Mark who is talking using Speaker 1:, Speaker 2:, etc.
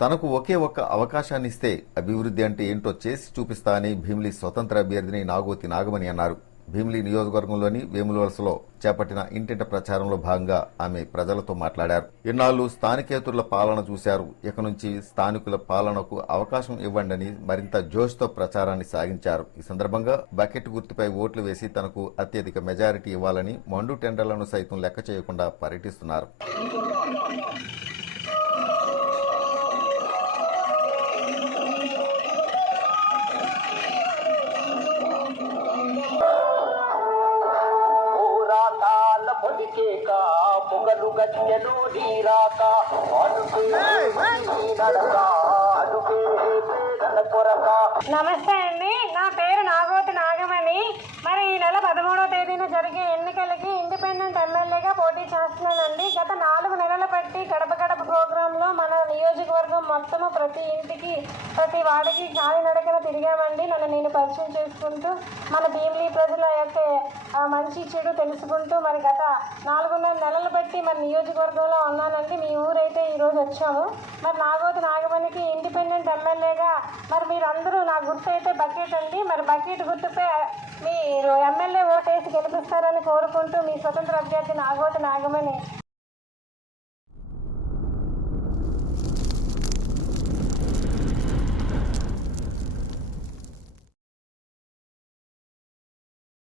Speaker 1: తనకు ఒకే ఒక్క అవకాశాన్ని ఇస్తే అభివృద్ధి అంటే ఏంటో చేసి చూపిస్తా అని భీమిలి స్వతంత్ర అభ్యర్థిని నాగోతి నాగమణి అన్నారు. భీమిలి నియోజకవర్గంలోని వేములవలసలో చేపట్టిన ఇంటింట ప్రచారంలో భాగంగా ఆమె ప్రజలతో మాట్లాడారు. ఇన్నాళ్ళు స్థానికేతుల పాలన చూశారు. ఇక నుంచి స్థానికుల పాలనకు అవకాశం ఇవ్వండని మరింత జోష్తో ప్రచారాన్ని సాగించారు. ఈ సందర్భంగా బకెట్ గుర్తుపై ఓట్లు వేసి తనకు అత్యధిక మెజారిటీ ఇవ్వాలని మండు టెండర్లను సైతం లెక్క చేయకుండా పర్యటిస్తున్నారు.
Speaker 2: పొగలు నీరాక
Speaker 3: నమస్తే అండి. నా పేరు నాగోతి నాగమణి. మరి ఈ నెల పదమూడవ తేదీన జరిగే ఎన్నికలకి ఇండిపెండెంట్ ఎమ్మెల్యేగా పోటీ చేస్తున్నానండి గత నాలుగు నెలల బట్టి గడప గడప ప్రోగ్రాంలో మన నియోజకవర్గం మొత్తము ప్రతి ఇంటికి ప్రతి వాడికి కాలినడకన తిరిగామండి. నన్ను నేను పరిచయం చేసుకుంటూ మన భీమిలీ ప్రజల యొక్క మంచి చెడు తెలుసుకుంటూ మరి గత నాలుగున్నర నెలలు బట్టి మన నియోజకవర్గంలో ఉన్నానండి. మీ ఊరైతే ఈరోజు వచ్చాము. మరి నాగోతి నాగమణికి ఇండిపెండెంట్ ఎమ్మెల్యేగా మరి మీరు అందరూ నా గుర్తు అయితే బకెట్ అండి. మరి బకెట్ గుర్తుపై మీరు ఎమ్మెల్యే ఓటేసి గెలిపిస్తారని కోరుకుంటూ మీ స్వతంత్ర అభ్యర్థి నాగోతి నాగమణి